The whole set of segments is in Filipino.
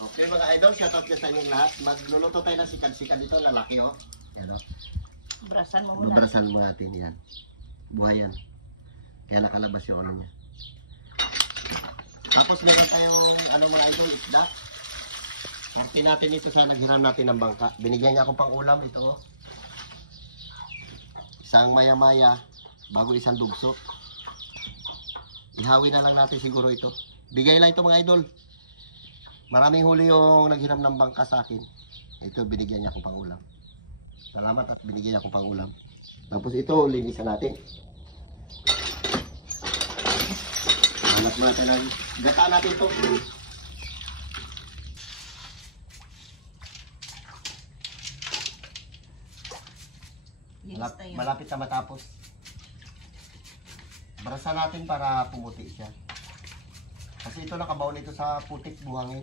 Okay mga idol, shoutout ka sa inyong lahat. Magluluto tayo ng sikan-sikan dito, lalaki oh. Yan oh. Brasan mo muna. Lubrasan mo natin yan. Buhay yan. Kaya nakalabas yung ano niya. Tapos meron tayong ano mga idol, isda. Party natin ito sa naghiram natin ng bangka. Binigyan niya ako pang ulam ito oh. Isang maya-maya bago isang dugso. Ihawi na lang natin siguro ito. Bigay lang ito mga idol. Maraming huli yung naghiram ng bangka sa akin. Ito binigyan niya akong pang ulam. Salamat at binigyan niya akong pang ulam. Tapos ito linisan natin. Hanap natin lang. Gata natin ito. Malapit na matapos. Brasan natin para pumuti siya. Kasi ito nakabaon ito sa putik buhangin.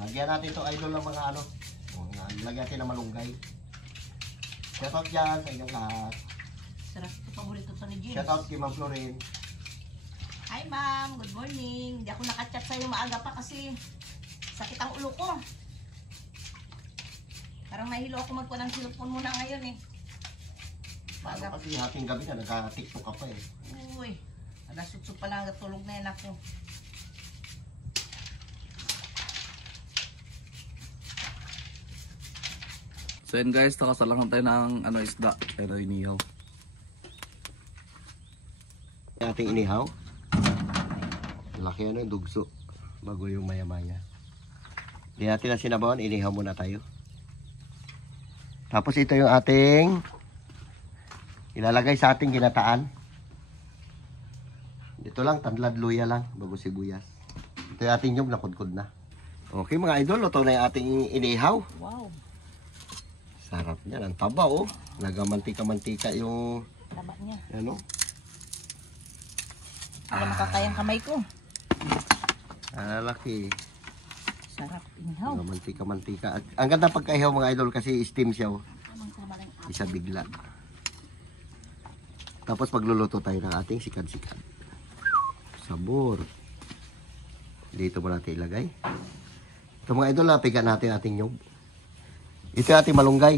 Lagyan natin ito idol ng mga ano. Lagyan natin ng malunggay. Shoutout dyan sa inyong lahat. Sarap ito, paborito ito ni James. Shoutout kay Ma'am Florin. Hi ma'am, good morning. Hindi ako nakachat sa'yo maaga pa kasi sakit ang ulo ko. Parang mahilo ako magkuha ng cellphone muna ngayon eh. Paano kasi hating gabi na nagka-tiktok ka pa eh. Uy, alas-8 pa lang tulog na yan ako. So yun guys, nakasalangan tayo ng ano, isda. Pero inihaw. Ating inihaw. Laki ano yung dugso. Bago yung maya-maya. Hindi natin na sinabawan, inihaw muna tayo. Tapos ito yung ating ilalagay sa ating ginataan. Ito lang, tanlad luya lang, bago sibuyas. Ito yung ating nyug na kudkod na. Okay mga idol, luto na yung ating inihaw. Wow. Sarap niya, ang taba oh. Nagamantika-mantika yung Taba niya. ano. Alam makakayang kamay ko. Laki. Sarap, inihaw. Mantika-mantika. Ang ganda pagkaihaw mga idol kasi steam siya oh. Isa bigla. Tapos pagluluto tayo ng ating sikan-sikan. Sabor. Dito mo natin ilagay. Ito mga idol, lapigan natin ating nyug. Ito yung ating malunggay.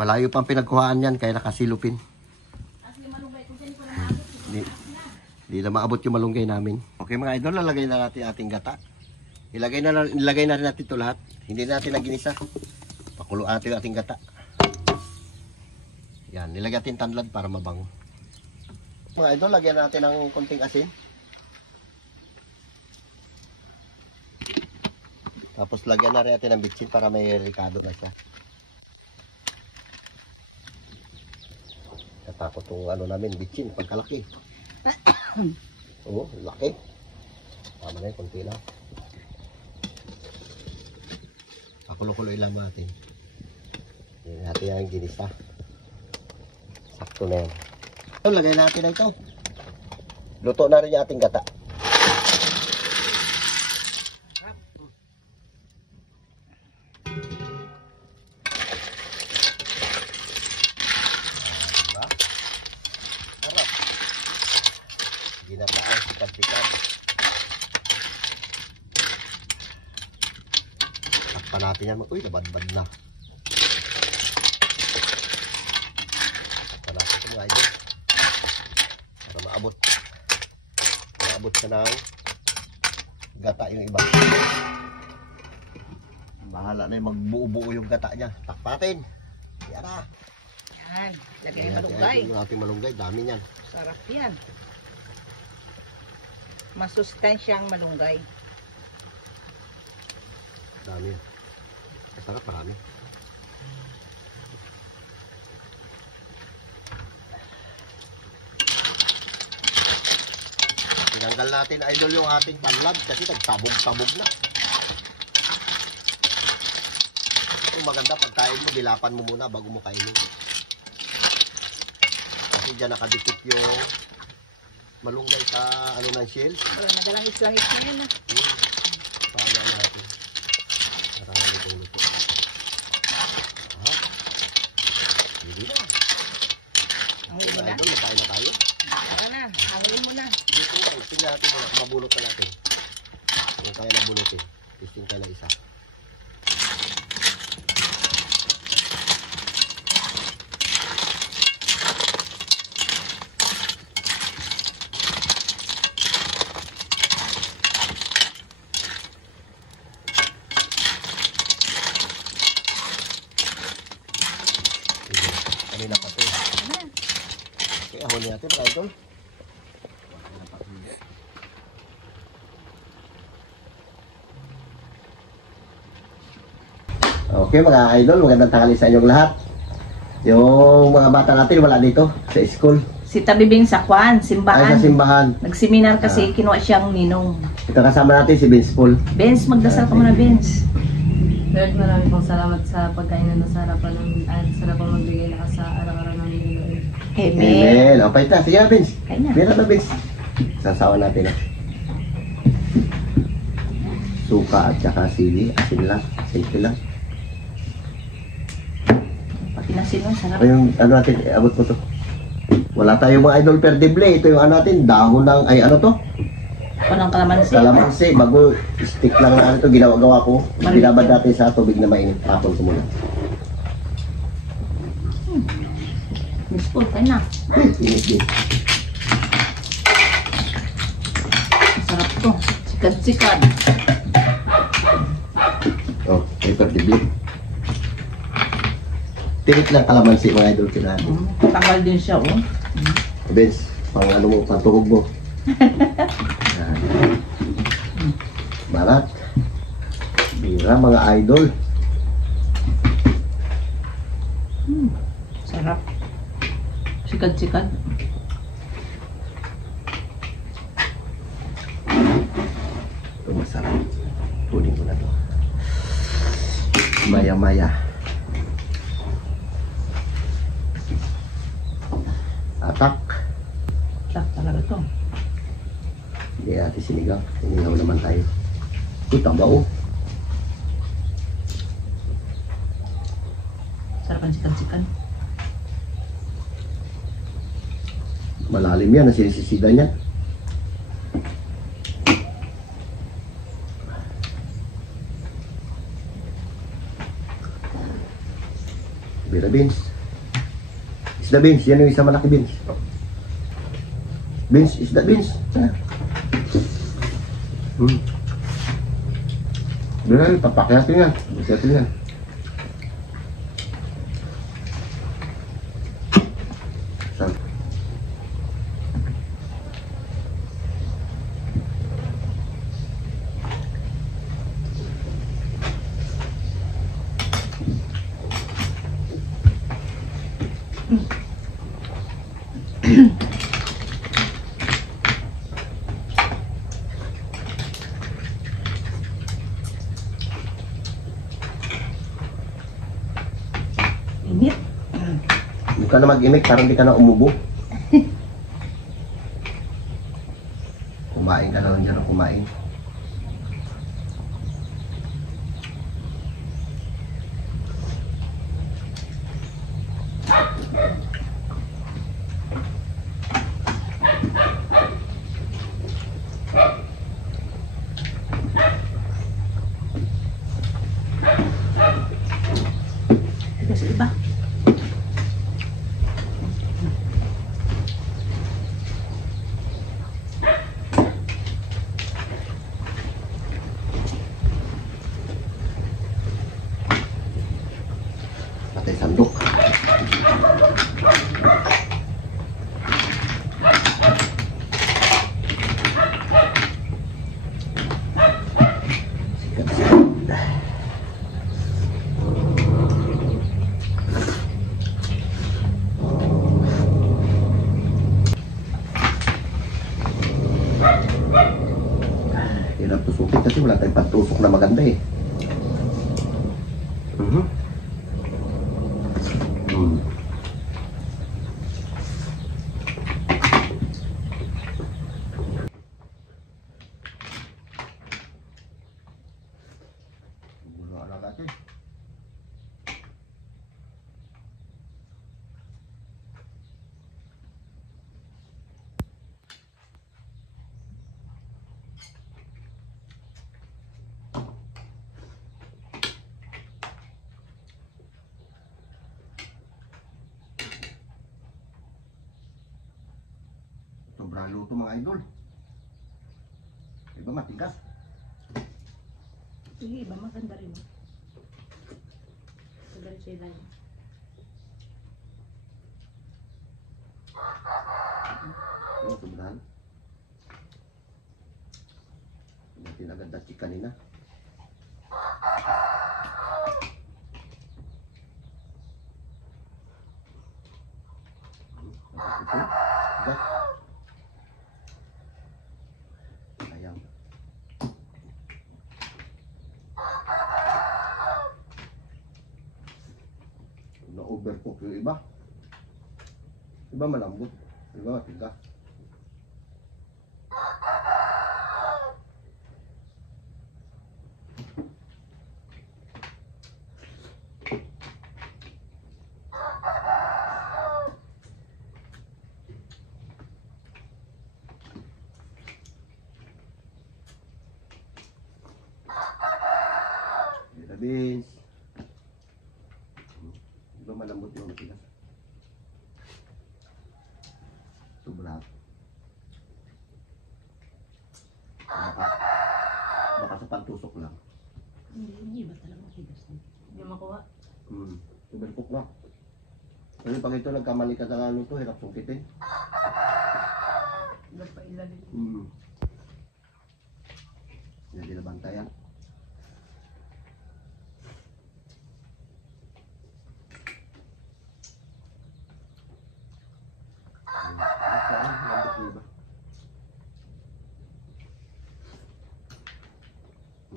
Malayo pang pinagkuhaan yan kaya nakasilupin. Hindi na maabot yung malunggay namin. Okay mga idol, lalagay na natin ating gata. Ilagay na rin natin ito lahat. Hindi natin na ginisa. Pakuluan natin yung ating gata. Yan, nilagay natin tanlad para mabango. Mga idol, lagyan natin ng konting asin. Tapos lagyan na rin natin ng bitsin para may ricado na siya. Tapos itong ano namin, bitsin, pagkalaki. Oo, laki. Tama na yun, konti lang. Pakulo-kulo ilang natin. Hindi natin yung ginisa. Sakto na yan. So, lagay natin na ito. Luto na rin yung ating gata. Diba? Harap. Ginata ang sikat-sikat. Takpan natin yan. Uy, nabad-bad na. Takpan natin ito mga idol. Para maabot. Maabot ka ng gata yung iba. Bahala na yung magbuo-buo yung gata niya. Takpan natin. Yan na. Yan, lagay yung malunggay. Yung ating malunggay, dami niyan. Sarap yan. Masustansyang malunggay. Dami yan. Masarap, marami. Tinanggal natin idol yung ating tanlad kasi nagtabog-tabog na. Ito maganda pagkain mo, dilapan mo muna bago mo kainin. Kasi dyan nakadikit yung malunggay sa ano ng shell. Wala, nagalangis-langis na yun ah. Paano natin? Marami itong luto. Hindi na. tingnan natin kung mabulot na natin. Kung kaya na bulutin. Testing tayo na isa. Kanina pa ito. Okay, ahon natin mga idol. Okay mga idol, magandang tanghali sa inyong lahat. Yung mga bata natin wala dito sa school. Si Tabibing sa Kwan, Ay simbahan. sa simbahan. Nagseminar kasi kinuha siyang ninong. Ito kasama natin si Vince Paul. Benz, magdasal ka muna, Benz. Lord, maraming pong salamat sa pagkain na nasa harapan ng at sa harapan magbigay lakas sa araw-araw ng Lord. Amen. Amen. O, paita. Sige na, Vince. Kaya na. Meron na, Vince. Sasawa natin. Suka at saka sili. Asin lang. Simple lang. Pati na sila, sarap. Ito yung ano natin, abot mo to. Wala tayong mga idol perdible. Ito yung ano natin, dahon ng, ay ano to? Walang kalamansi. Kalamansi. Bago stick lang na ano to, ginawa ko. Binabad natin sa tubig na mainit. Tapon ko muna. Benz po, kaya na. Init din. Sarap to. Sikat-sikat. Oh, may perdible. Tinik lang kalamansi mga idol ko natin. Tagal din siya, oh. Vince, pang ano mo, patuhog mo. Yan. Barat. Bira mga idol. Sarap. Sikat-sikat. Ito masarap. Kunin ko na to. Maya-maya. Atak. Sarap talaga to. Hindi natin sinigaw. Sinigaw naman tayo. Uy, taba oh. Sarap ang sikat-sikat. Malalim yan. Nasinisisida niya. Bira beans. Isda beans. Yan yung isa malaki beans. Beans. Isda beans. Bira, papakyatin nga. Papakyatin nga. Saan? Init. Huwag ka na mag-imik para hindi ka na umubo. Kumain ka na lang dyan, kumain. Ito sa iba. Patay sandok. Sikat-sikat. Hirap tusukin kasi wala tayong pantusok na maganda eh. Wala natin. Sobrang luto mga idol. Iba matigas. Sige, iba maganda rin. Sagal siya lang. Sobrahan. Natin agad na chicken nila. Ito. Gas. Ayam. Na-overcook yung iba. Iba malambot. Iba matigas. Beans. Iba malambot yung matigas. Sobra. Baka sa pantusok lang. Hindi, iba talaga matigas. Hindi makuha. Overcook na. Kasi pag ito nagkamali ka sa ano to, hirap sungkitin. Iba pa ilalim. Hindi na bantayan.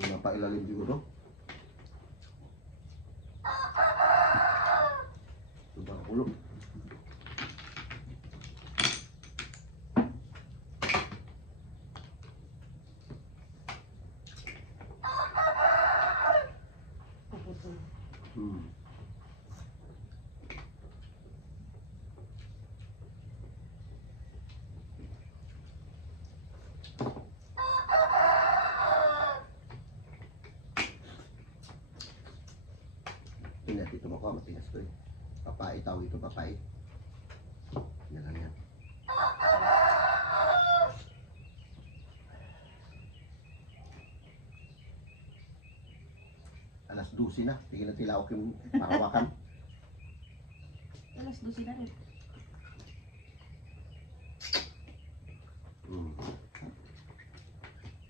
Napailalim siguro. Sobrang ulo. Puputol. Tingnan dito mo ko, matigas ko eh. Papai, tawag ito papai. Yan lang yan. Alas 12 na, tingin na tilaok yung parawakan. Alas 12 na rin.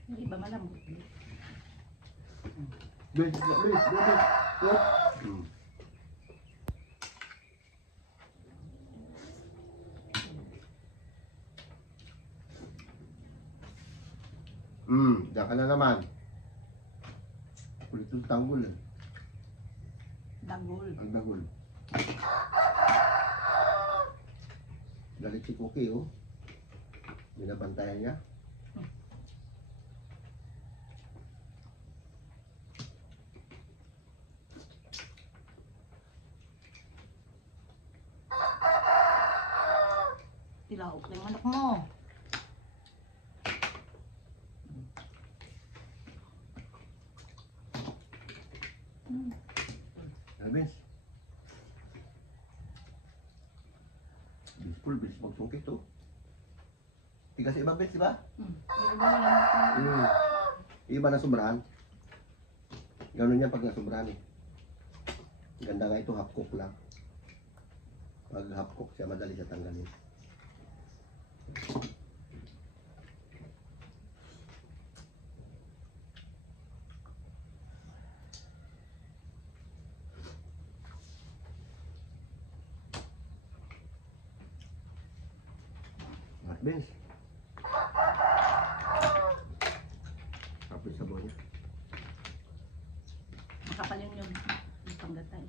Yung iba malambot. Bilis. Diyan ka na naman. Kulit yung tanggol eh. Dagol. Ang dagol. Galit si Cookie oh. Binabantayan niya. Tilaok na yung manok mo. Alvins. Bilis magsungkit oh. Tigas iba Vince, di ba? Yung iba malambot. Iba na sobrahan. Ganun yan pag nasobrahan eh. Ganda nga ito, half cook lang. Pag half cook siya, madali siya tanggalin. Vince. Tapos yung sabaw niya. Makapal yung panggatay.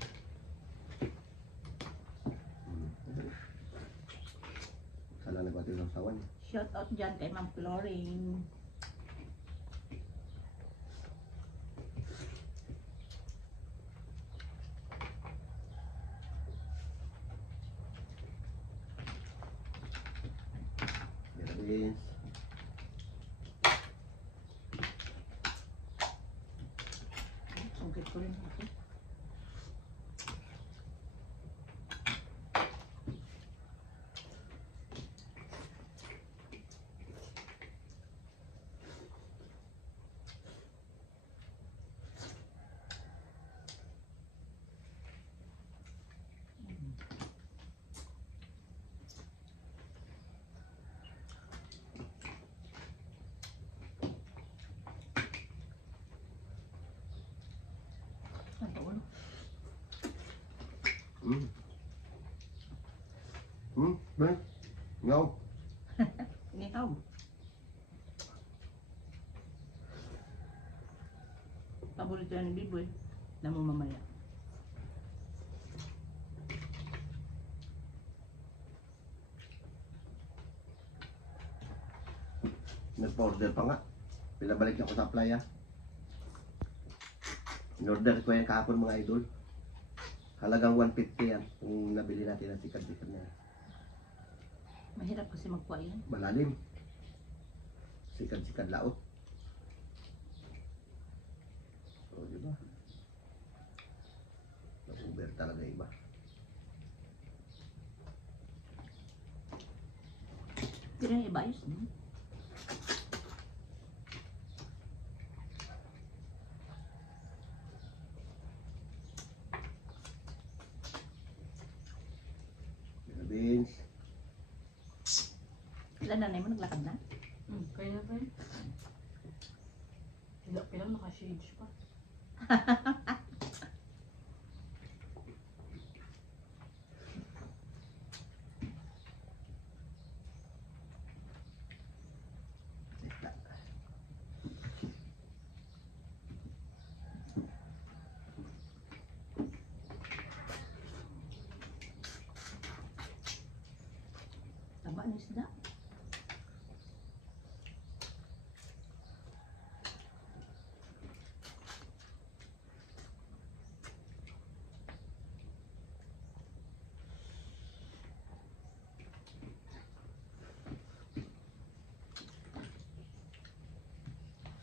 Sana nagbati ng sawan. Shout out dyan kay Ma'am Flooring. Vince. Sungkit ko rin ako. Ben? Ngaw. Inihaw. Paborito yan ni Biboy. Alam mo mamaya. Nagpa-order pa nga. Pinabalik niya ko sa playa. In-order ko yan kahapon mga idol. Halagang 150 yan kung nabili natin ang sikat-sikat na yan. Mahirap kasi magkuha yan. Malalim. Sikat-sikat laot. O, diba? Nag-uber talaga iba. Pero yung iba ayos. Beans. Ilan nanay mo naglakad na? Kaya na ba yun? Hindi, pilang naka-shades pa. Taba ng isda.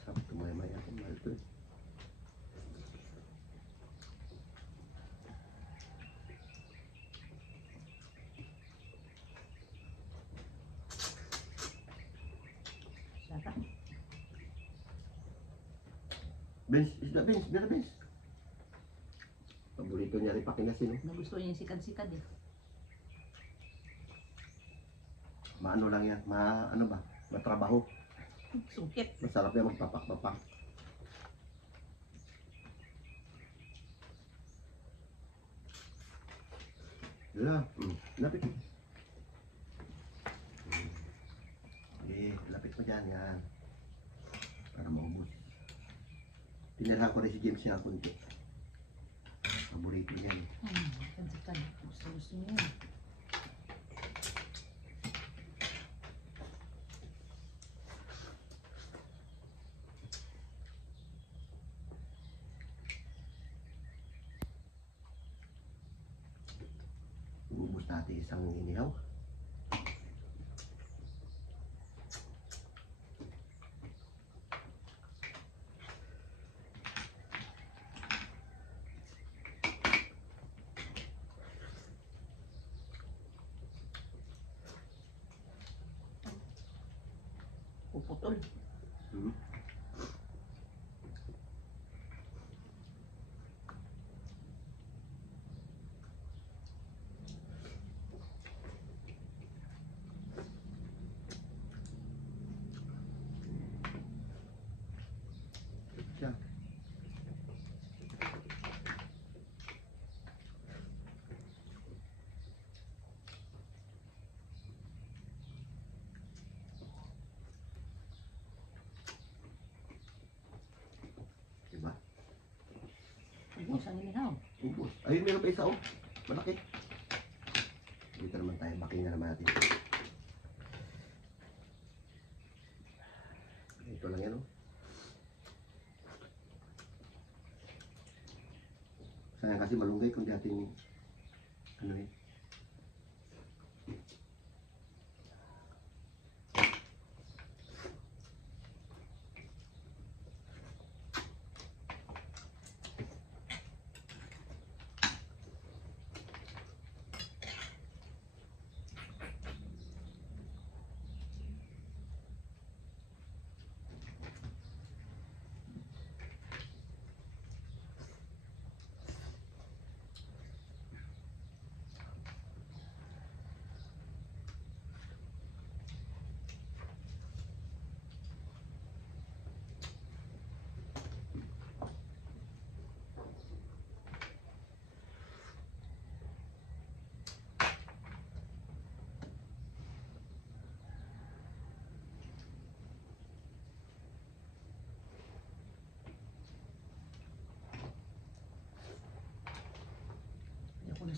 Sabi tumay-may ako. Mahal ito eh. Sarap. Beans, isda beans, meron beans. Paborito niya rin pakinasin. Oh. Nagusto niya yung sikad-sikad eh. Maano lang yan, ano ba? Matrabaho. Sungkit. Masarap yan magpapak-papak. Yeah. Lapit. Lapit mo dyan, yan. Para maubos. Tinirahan ko rin si James niya kunti. Paborito niya. Sikad-sikad. Gusto niya yan. Ubus natin isang inihaw. Puputol. Hmm. Siya. Diba? Ubus ang inihaw. Ubus. Ayun, meron pa isa oh. Malaki. Dito naman tayo. Baking na naman natin. Ito lang yan oh. Sayang kasi malunggay kung di ating ano eh.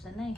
sanay.